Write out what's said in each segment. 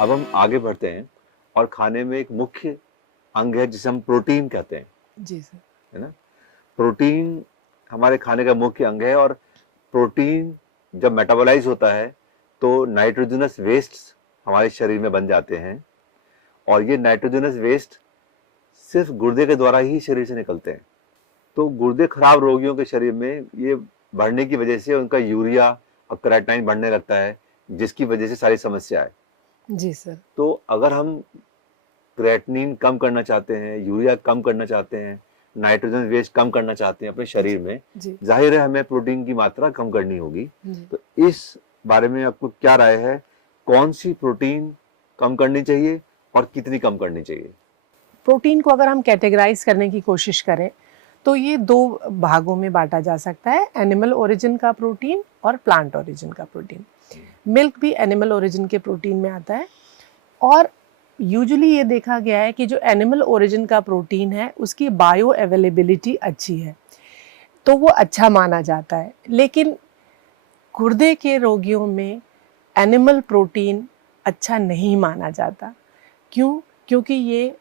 अब हम आगे बढ़ते हैं और खाने में एक मुख्य अंग है जिसे हम प्रोटीन कहते हैं, जी सर। है ना? प्रोटीन हमारे खाने का मुख्य अंग है और प्रोटीन जब मेटाबोलाइज होता है तो नाइट्रोजनस वेस्ट हमारे शरीर में बन जाते हैं और ये नाइट्रोजनस वेस्ट सिर्फ गुर्दे के द्वारा ही शरीर से निकलते हैं। तो गुर्दे खराब रोगियों के शरीर में ये बढ़ने की वजह से उनका यूरिया और क्रेाटिनाइन बढ़ने लगता है, जिसकी वजह से सारी समस्या है। जी सर। तो अगर हम क्रेटिनिन कम करना चाहते हैं, यूरिया कम करना चाहते हैं, नाइट्रोजन वेस्ट कम करना चाहते हैं अपने शरीर में, जी जाहिर है हमें प्रोटीन की मात्रा कम करनी होगी। जी। तो इस बारे में आपको क्या राय है, कौन सी प्रोटीन कम करनी चाहिए और कितनी कम करनी चाहिए? प्रोटीन को अगर हम कैटेगराइज करने की कोशिश करें तो ये दो भागों में बांटा जा सकता है, एनिमल ओरिजिन का प्रोटीन और प्लांट ओरिजिन का प्रोटीन। मिल्क भी एनिमल ओरिजिन के प्रोटीन में आता है और यूजुअली ये देखा गया है कि जो एनिमल ओरिजिन का प्रोटीन है उसकी बायो अवेलेबिलिटी अच्छी है, तो वो अच्छा माना जाता है। लेकिन गुर्दे के रोगियों में एनिमल प्रोटीन अच्छा नहीं माना जाता। क्यों? क्योंकि ये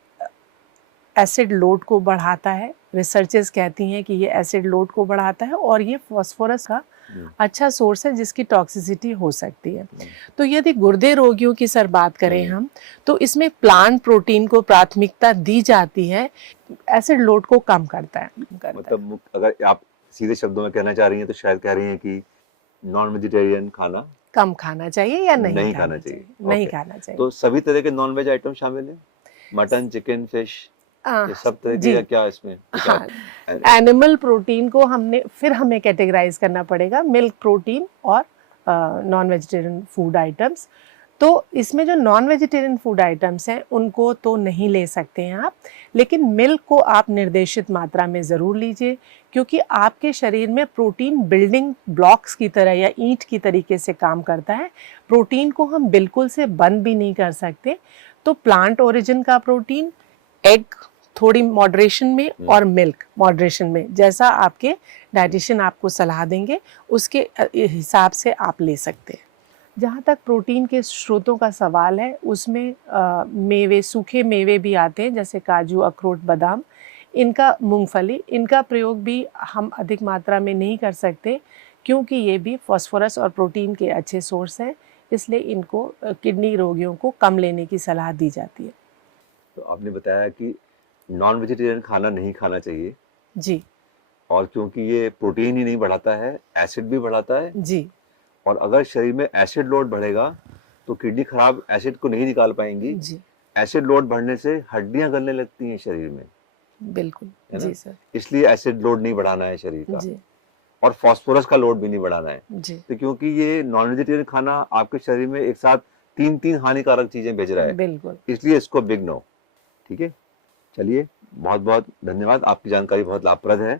एसिड लोड को बढ़ाता है। रिसर्चेस कहती हैं कि ये एसिड लोड को बढ़ाता है और ये फास्फोरस का अच्छा सोर्स है जिसकी टॉक्सिसिटी हो सकती है। तो यदि गुर्दे रोगियों की सर बात करें हम, तो इसमें प्लांट प्रोटीन को प्राथमिकता दी जाती है, एसिड लोड को कम करता है। मतलब अगर आप सीधे शब्दों में कहना चाह रही हैं तो शायद कह रही हैं कि नॉन वेजिटेरियन खाना कम खाना चाहिए या नहीं खाना चाहिए। नहीं खाना चाहिए। तो सभी तरह के नॉन वेज आइटम शामिल हैं, मटन, चिकन, फिश, ये सब तरह की, या क्या इसमें? हाँ, एनिमल प्रोटीन को हमें कैटेगराइज करना पड़ेगा, मिल्क प्रोटीन और नॉन वेजिटेरियन फूड आइटम्स। तो इसमें जो नॉन वेजिटेरियन फूड आइटम्स हैं उनको तो नहीं ले सकते हैं आप, लेकिन मिल्क को आप निर्देशित मात्रा में ज़रूर लीजिए, क्योंकि आपके शरीर में प्रोटीन बिल्डिंग ब्लॉक्स की तरह या ईंट की तरीके से काम करता है। प्रोटीन को हम बिल्कुल से बंद भी नहीं कर सकते। तो प्लांट ओरिजिन का प्रोटीन, एग थोड़ी मॉडरेशन में और मिल्क मॉडरेशन में, जैसा आपके डाइटिशियन आपको सलाह देंगे उसके हिसाब से आप ले सकते हैं। जहाँ तक प्रोटीन के स्रोतों का सवाल है, उसमें मेवे, सूखे मेवे भी आते हैं जैसे काजू, अखरोट, बादाम, इनका, मूंगफली, इनका प्रयोग भी हम अधिक मात्रा में नहीं कर सकते क्योंकि ये भी फास्फोरस और प्रोटीन के अच्छे सोर्स हैं, इसलिए इनको किडनी रोगियों को कम लेने की सलाह दी जाती है। तो आपने बताया कि नॉन वेजिटेरियन खाना नहीं खाना चाहिए जी, और क्योंकि ये प्रोटीन ही नहीं बढ़ाता है, एसिड भी बढ़ाता है जी, और अगर शरीर में एसिड लोड बढ़ेगा तो किडनी खराब एसिड को नहीं निकाल पाएंगी। जी, एसिड लोड बढ़ने से हड्डियां गलने लगती हैं शरीर में, बिल्कुल, है ना? जी सर, इसलिए एसिड लोड नहीं बढ़ाना है शरीर का, जी, और फास्फोरस का लोड भी नहीं बढ़ाना है। जी, तो क्योंकि ये नॉन वेजिटेरियन खाना आपके शरीर में एक साथ तीन तीन हानिकारक चीजें भेज रहा है, बिल्कुल। इसलिए इसको बिग नो। ठीक है, चलिए, बहुत बहुत धन्यवाद, आपकी जानकारी बहुत लाभप्रद है।